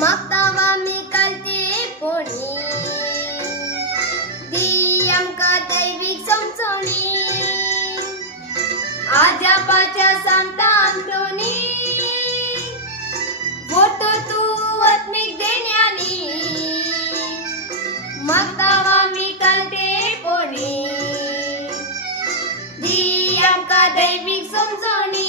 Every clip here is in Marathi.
मागतावा मी कळते पोणी दी आमका दैविक समजोनी आजापाच्या सांगता आमटोनी होतो तू आत्मिक देण्यानी मागतावा मी कळते पोणी दी आमका दैविक समजोनी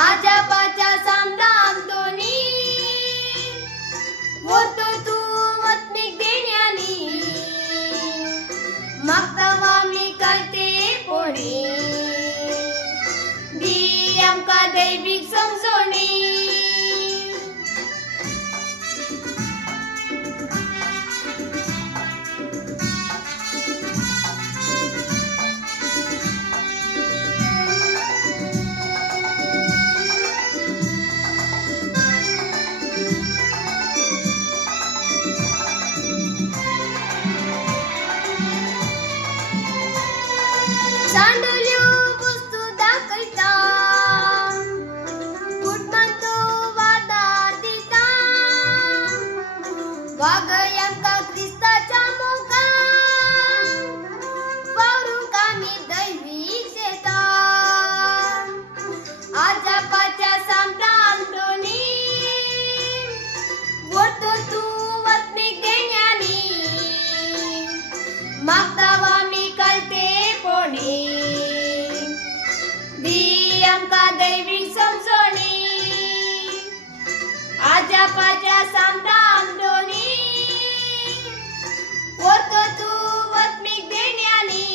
आजापाच्या सांगता आमटोनी होतो तू आत्मिक देण्यानी मागतावा मी कळते पोणी दी आमका दैविक समजोनी सांडल्यो वस्तू दाखयता कुटमंतो वादार दिता वागय आमका क्रिस्ताच्या मोगान वावरूंक आमी दैविक शेता आजापाच्या सांगता आमटोनी होतो तू आत्मिक देण्यानी मागतावा मी कळते पोणी दी आमका दैविक समजोनी आजापाच्या सांगता आमटोनी होतो तू आत्मिक देण्यानी